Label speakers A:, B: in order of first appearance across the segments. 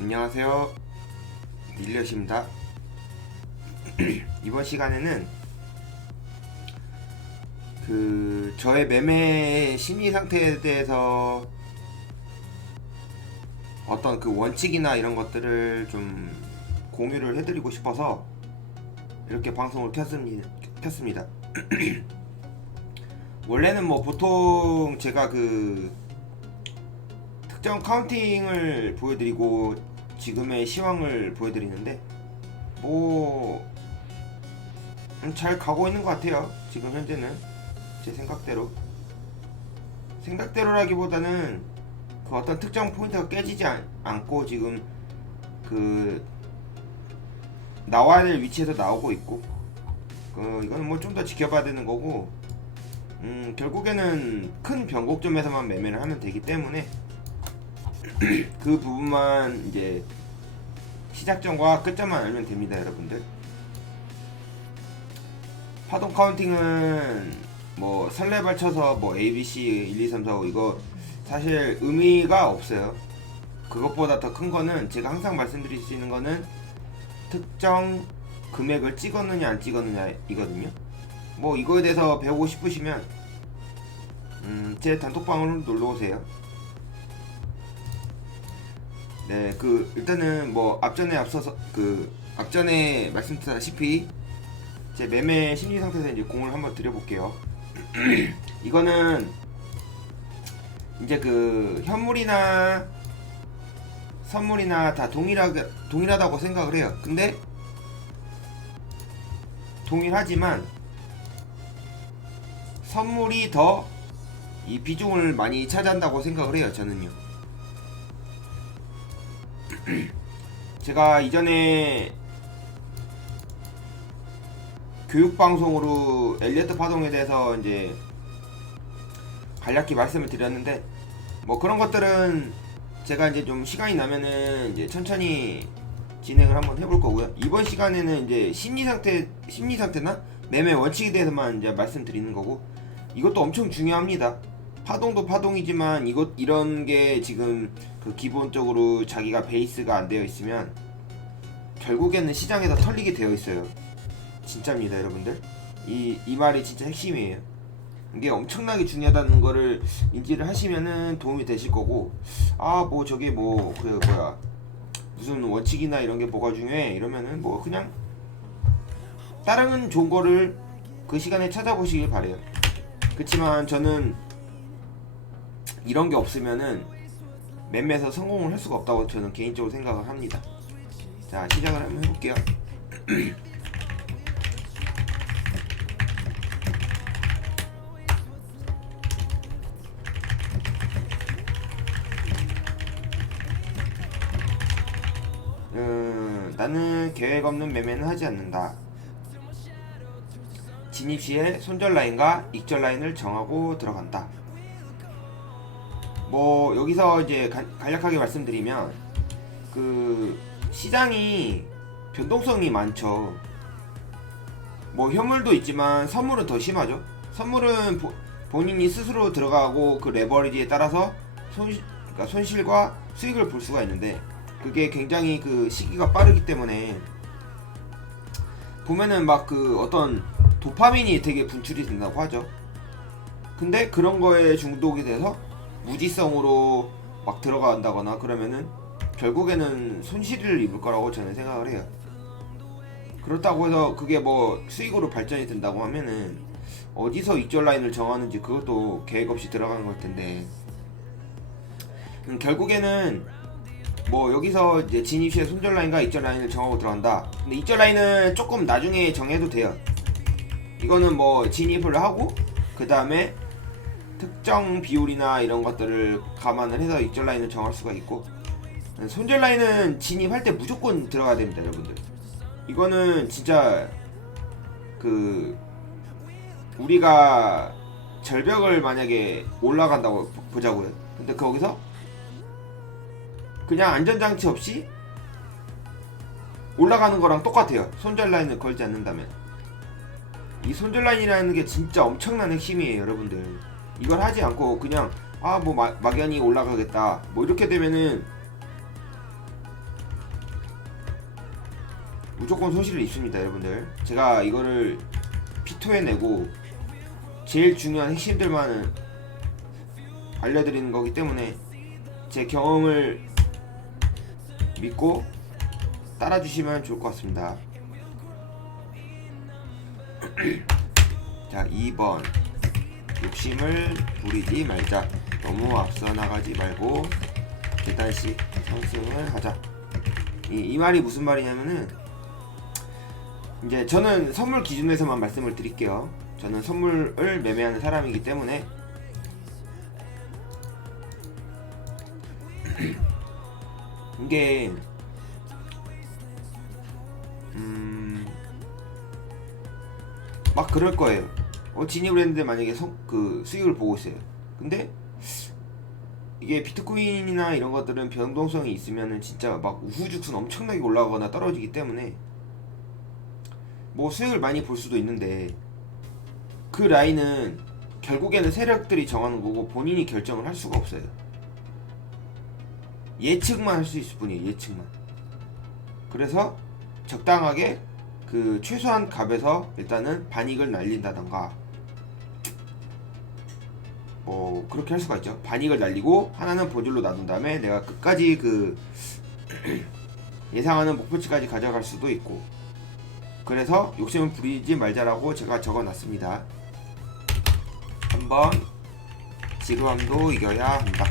A: 안녕하세요. 닐리엇입니다. 이번 시간에는 그 저의 매매 심리 상태에 대해서 어떤 그 원칙이나 이런 것들을 좀 공유를 해드리고 싶어서 이렇게 방송을 켰습니다. 켰습니다. 원래는 뭐 보통 제가 그 특정 카운팅을 보여드리고 지금의 시황을 보여드리는데 뭐 잘 가고 있는 것 같아요. 지금 현재는 제 생각대로 생각대로라기보다는 그 어떤 특정 포인트가 깨지지 않, 않고 지금 그 나와야 될 위치에서 나오고 있고 그 이거는 뭐 좀 더 지켜봐야 되는 거고 음 결국에는 큰 변곡점에서만 매매를 하면 되기 때문에 그 부분만 이제 시작점과 끝점만 알면 됩니다, 여러분들. 파동 카운팅은 뭐 설레발 쳐서 뭐 ABC 1, 2, 3, 4, 5 이거 사실 의미가 없어요. 그것보다 더 큰 거는 제가 항상 말씀드릴 수 있는 거는 특정 금액을 찍었느냐 안 찍었느냐 이거든요. 뭐 이거에 대해서 배우고 싶으시면 음, 제 단톡방으로 놀러 오세요. 네, 그 일단은 뭐 앞전에 앞서서 그 앞전에 말씀드렸다시피 제 매매 심리 상태에서 이제 공을 한번 드려볼게요. 이거는 이제 그 현물이나 선물이나 다 동일하게 동일하다고 생각을 해요. 근데 동일하지만 선물이 더 이 비중을 많이 차지한다고 생각을 해요. 저는요. 제가 이전에 교육 방송으로 엘리어트 파동에 대해서 이제 간략히 말씀을 드렸는데 뭐 그런 것들은 제가 이제 좀 시간이 나면은 이제 천천히 진행을 한번 해볼 거고요. 이번 시간에는 이제 심리 상태 심리 상태나 매매 원칙에 대해서만 이제 말씀드리는 거고 이것도 엄청 중요합니다. 파동도 파동이지만 이것 이런 게 지금 그 기본적으로 자기가 베이스가 안 되어 있으면 결국에는 시장에서 털리게 되어 있어요. 진짜입니다, 여러분들. 이, 이 말이 진짜 핵심이에요. 이게 엄청나게 중요하다는 거를 인지를 하시면은 도움이 되실 거고, 아, 뭐 저게 뭐, 그 뭐야. 무슨 원칙이나 이런 게 뭐가 중요해? 이러면은 뭐 그냥 다른 좋은 거를 그 시간에 찾아보시길 바래요. 그렇지만 저는 이런 게 없으면은 매매에서 성공을 할 수가 없다고 저는 개인적으로 생각을 합니다. 자 시작을 한번 해볼게요. 음, 나는 계획 없는 매매는 하지 않는다. 진입 시에 손절 라인과 익절 라인을 정하고 들어간다. 뭐 여기서 이제 간, 간략하게 말씀드리면 그 시장이 변동성이 많죠. 뭐 현물도 있지만 선물은 더 심하죠. 선물은 보- 본인이 스스로 들어가고 그 레버리지에 따라서 손, 그러니까 손실과 수익을 볼 수가 있는데 그게 굉장히 그 시기가 빠르기 때문에 보면은 막 그 어떤 도파민이 되게 분출이 된다고 하죠. 근데 그런 거에 중독이 돼서 무지성으로 막 들어간다거나 그러면은 결국에는 손실을 입을 거라고 저는 생각을 해요. 그렇다고 해서 그게 뭐 수익으로 발전이 된다고 하면은 어디서 익절 라인을 정하는지 그것도 계획 없이 들어가는 걸 텐데 음, 결국에는 뭐 여기서 이제 진입 시에 손절 라인과 익절 라인을 정하고 들어간다. 근데 익절 라인은 조금 나중에 정해도 돼요. 이거는 뭐 진입을 하고 그 다음에 특정 비율이나 이런 것들을 감안을 해서 익절 라인을 정할 수가 있고 손절 라인은 진입할 때 무조건 들어가야 됩니다, 여러분들. 이거는 진짜 그 우리가 절벽을 만약에 올라간다고 보- 보자고요. 근데 거기서 그냥 안전장치 없이 올라가는 거랑 똑같아요. 손절 라인을 걸지 않는다면. 이 손절 라인이라는 게 진짜 엄청난 핵심이에요, 여러분들. 이걸 하지 않고 그냥 아 뭐 막연히 올라가겠다. 뭐 이렇게 되면은 무조건 손실을 입습니다 여러분들. 제가 이거를 피토해 내고 제일 중요한 핵심들만 알려드리는 거기 때문에 제 경험을 믿고 따라주시면 좋을 것 같습니다. 자 2번 욕심을 부리지 말자. 너무 앞서 나가지 말고 계단씩 상승을 하자. 이, 이 말이 무슨 말이냐면은 이제 저는 선물 기준에서만 말씀을 드릴게요. 저는 선물을 매매하는 사람이기 때문에. 이게 음, 막 그럴 거예요. 어, 진입을 했는데 만약에 성, 그 수익을 보고 있어요. 근데 이게 비트코인이나 이런 것들은 변동성이 있으면은 진짜 막 우후죽순 엄청나게 올라가거나 떨어지기 때문에 뭐 수익을 많이 볼 수도 있는데 그 라인은 결국에는 세력들이 정하는 거고 본인이 결정을 할 수가 없어요. 예측만 할 수 있을 뿐이에요. 예측만. 그래서 적당하게 그 최소한 값에서 일단은 반익을 날린다던가 뭐 그렇게 할 수가 있죠. 반익을 날리고 하나는 보줄로 놔둔 다음에 내가 끝까지 그 예상하는 목표치까지 가져갈 수도 있고 그래서 욕심을 부리지 말자라고 제가 적어놨습니다. 한번 지루함도 이겨야 한다.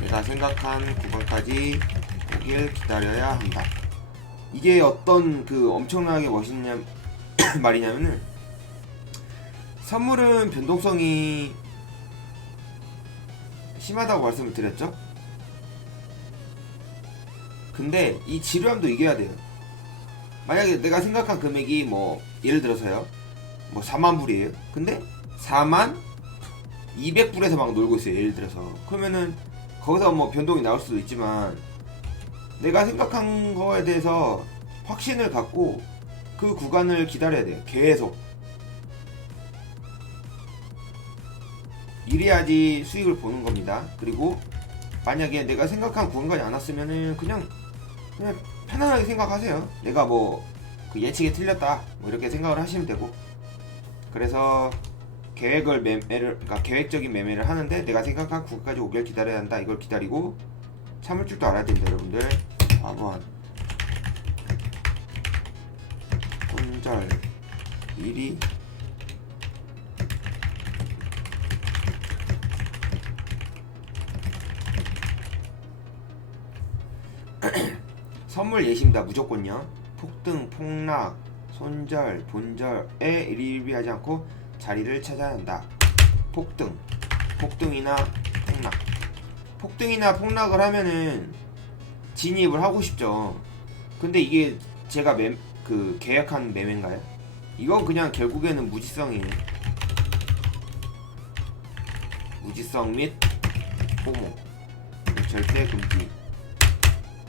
A: 내가 생각한 구간까지 오길 기다려야 한다. 이게 어떤 그 엄청나게 멋있냐 말이냐면은 선물은 변동성이 심하다고 말씀을 드렸죠. 근데 이 지루함도 이겨야 돼요. 만약에 내가 생각한 금액이 뭐 예를 들어서요. 뭐 4만 불이에요. 근데 4만 200불에서 막 놀고 있어요. 예를 들어서. 그러면은 거기서 뭐 변동이 나올 수도 있지만 내가 생각한 거에 대해서 확신을 갖고 그 구간을 기다려야 돼요. 계속. 이래야지 수익을 보는 겁니다. 그리고 만약에 내가 생각한 구간까지 안 왔으면은 그냥 그냥 편안하게 생각하세요. 내가 뭐 그 예측이 틀렸다 뭐 이렇게 생각을 하시면 되고 그래서 계획을 매매를 그러니까 계획적인 매매를 하는데 내가 생각한 구간까지 오길 기다려야 한다. 이걸 기다리고 참을 줄도 알아야 됩니다, 여러분들. 4번 손절 미리 선물 예심다 무조건요. 폭등, 폭락, 손절, 본절에 일일비하지 않고 자리를 찾아야 한다. 폭등, 폭등이나. 폭등이나 폭락을 하면은 진입을 하고 싶죠. 근데 이게 제가 매, 그 계약한 매매인가요? 이건 그냥 결국에는 무지성이에요. 무지성 및 포모 절대 금지.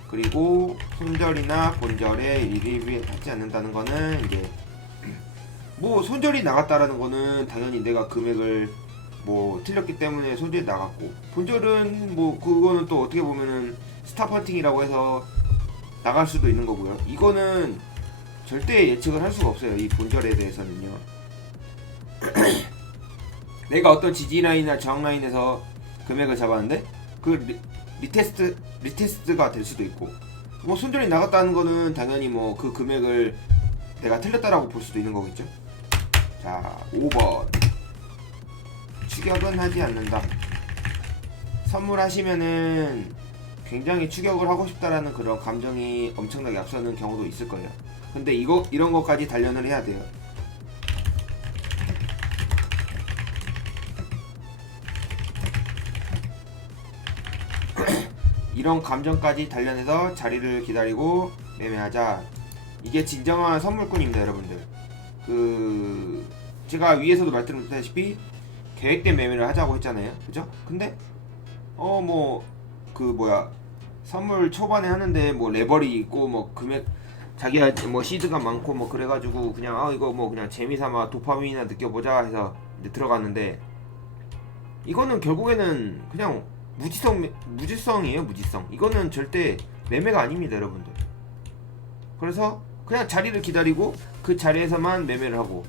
A: 그리고 손절이나 본절에 일일비에 닿지 않는다는 거는 이제 뭐 손절이 나갔다라는 거는 당연히 내가 금액을 뭐 틀렸기 때문에 손절이 나갔고 본절은 뭐 그거는 또 어떻게 보면은 스타펀팅이라고 해서 나갈 수도 있는 거고요. 이거는 절대 예측을 할 수가 없어요. 이 본절에 대해서는요. 내가 어떤 지지 라인이나 저항 라인에서 금액을 잡았는데 그 리, 리테스트 리테스트가 될 수도 있고 뭐 손절이 나갔다는 거는 당연히 뭐 그 금액을 내가 틀렸다라고 볼 수도 있는 거겠죠. 자, 5번. 추격은 하지 않는다. 선물하시면은 굉장히 추격을 하고 싶다라는 그런 감정이 엄청나게 앞서는 경우도 있을 거예요. 근데 이거 이런 것까지 단련을 해야 돼요. 이런 감정까지 단련해서 자리를 기다리고 매매하자. 이게 진정한 선물꾼입니다, 여러분들. 그 제가 위에서도 말씀드렸다시피 계획된 매매를 하자고 했잖아요. 그죠? 근데 어 뭐 그 뭐야 선물 초반에 하는데 뭐 레버리 있고 뭐 금액 자기가 뭐 시드가 많고 뭐 그래가지고 그냥 아 이거 뭐 그냥 재미삼아 도파민이나 느껴보자 해서 이제 들어갔는데 이거는 결국에는 그냥 무지성 매- 무지성이에요 무지성 이거는 절대 매매가 아닙니다 여러분들 그래서 그냥 자리를 기다리고 그 자리에서만 매매를 하고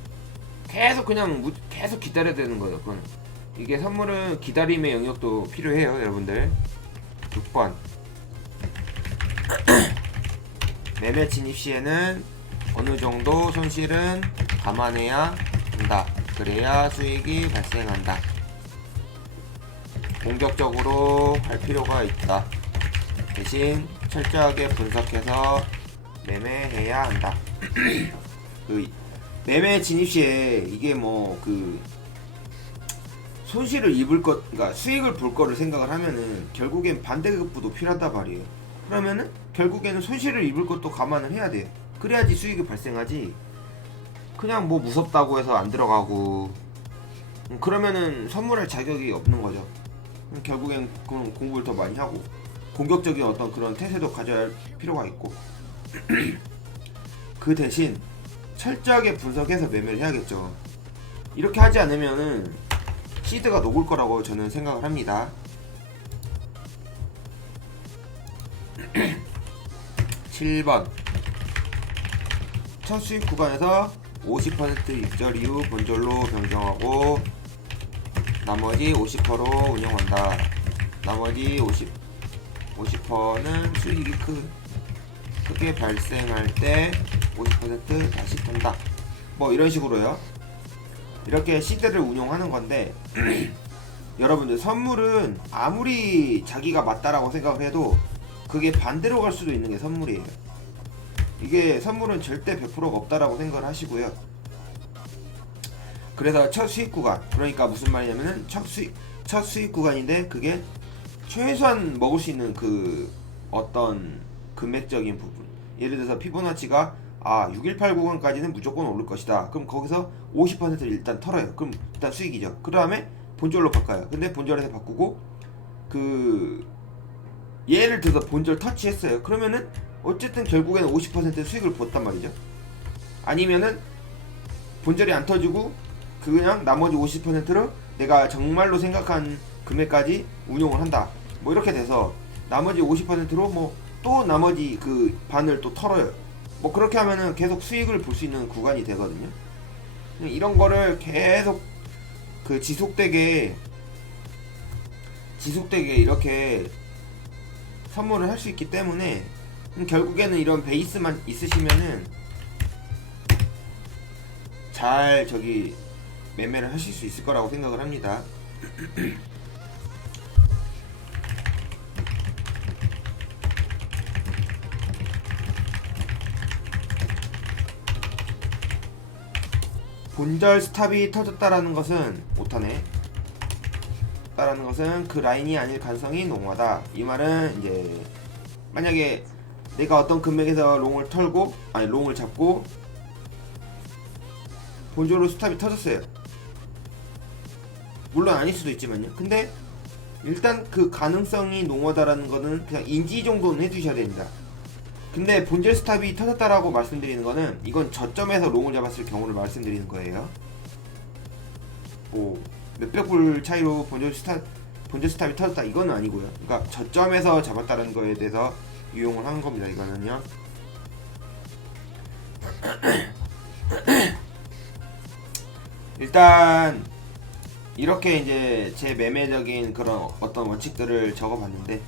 A: 계속 그냥 무- 계속 기다려야 되는 거예요. 그건 이게 선물은 기다림의 영역도 필요해요, 여러분들. 6번 매매 진입 시에는 어느 정도 손실은 감안해야 한다. 그래야 수익이 발생한다. 공격적으로 할 필요가 있다. 대신 철저하게 분석해서 매매해야 한다. 그 매매 진입 시에 이게 뭐 그 손실을 입을 것, 그러니까 수익을 볼 거를 생각을 하면은 결국엔 반대급부도 필요하단 말이에요. 그러면은 결국에는 손실을 입을 것도 감안을 해야 돼요. 그래야지 수익이 발생하지. 그냥 뭐 무섭다고 해서 안 들어가고 음, 그러면은 선물할 자격이 없는 거죠. 음, 결국엔 그런 공부를 더 많이 하고 공격적인 어떤 그런 태세도 가져야 할 필요가 있고 그 대신 철저하게 분석해서 매매를 해야겠죠. 이렇게 하지 않으면은 시드가 녹을 거라고 저는 생각을 합니다. 7번 첫 수익 구간에서 50% 입절 이후 본절로 변경하고 나머지 50%로 운영한다. 나머지 50 50%는 수익이 크, 크게 발생할 때 50% 다시 턴다. 뭐 이런 식으로요. 이렇게 시대를 운용하는 건데 여러분들 선물은 아무리 자기가 맞다라고 생각을 해도 그게 반대로 갈 수도 있는 게 선물이에요. 이게 선물은 절대 100%가 없다라고 생각을 하시고요. 그래서 첫 수익 구간 그러니까 무슨 말이냐면은 첫 수익 첫 수익 구간인데 그게 최소한 먹을 수 있는 그 어떤 금액적인 부분 예를 들어서 피보나치가 아 6189 구간까지는 무조건 오를 것이다. 그럼 거기서 50%를 일단 털어요. 그럼 일단 수익이죠. 그 다음에 본절로 바꿔요. 근데 본절에서 바꾸고 그 예를 들어서 본절 터치했어요. 그러면은 어쨌든 결국에는 50% 수익을 봤단 말이죠. 아니면은 본절이 안 터지고 그냥 나머지 50%를 내가 정말로 생각한 금액까지 운용을 한다. 뭐 이렇게 돼서 나머지 50%로 뭐 또 나머지 그 반을 또 털어요. 뭐 그렇게 하면은 계속 수익을 볼 수 있는 구간이 되거든요. 이런 거를 계속 그 지속되게 지속되게 이렇게 선물을 할 수 있기 때문에 결국에는 이런 베이스만 있으시면은 잘 저기 매매를 하실 수 있을 거라고 생각을 합니다. 본절 스탑이 터졌다라는 것은 못하네. 따라는 것은 그 라인이 아닐 가능성이 농후하다. 이 말은 이제 만약에 내가 어떤 금액에서 롱을 털고 아니 롱을 잡고 본조로 스탑이 터졌어요. 물론 아닐 수도 있지만요. 근데 일단 그 가능성이 농후하다라는 거는 그냥 인지 정도는 해주셔야 됩니다. 근데 본질 스탑이 터졌다라고 말씀드리는 거는 이건 저점에서 롱을 잡았을 경우를 말씀드리는 거예요. 뭐 몇백 불 차이로 본질 스탑 본질 스탑이 터졌다 이거는 아니고요. 그러니까 저점에서 잡았다는 거에 대해서 이용을 하는 겁니다. 이거는요. 일단 이렇게 이제 제 매매적인 그런 어떤 원칙들을 적어봤는데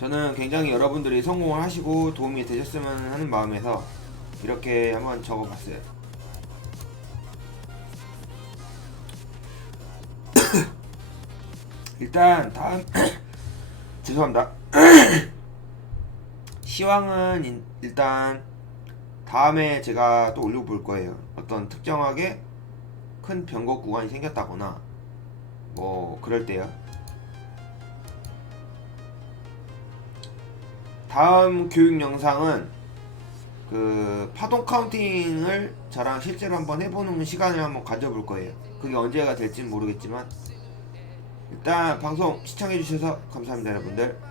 A: 저는 굉장히 여러분들이 성공을 하시고 도움이 되셨으면 하는 마음에서 이렇게 한번 적어봤어요. 일단 다음 죄송합니다. 시황은 인- 일단 다음에 제가 또 올리고 볼 거예요. 어떤 특정하게 큰 변곡 구간이 생겼다거나 뭐 그럴 때요. 다음 교육 영상은 그 파동 카운팅을 저랑 실제로 한번 해보는 시간을 한번 가져볼 거예요. 그게 언제가 될지는 모르겠지만 일단 방송 시청해주셔서 감사합니다 여러분들.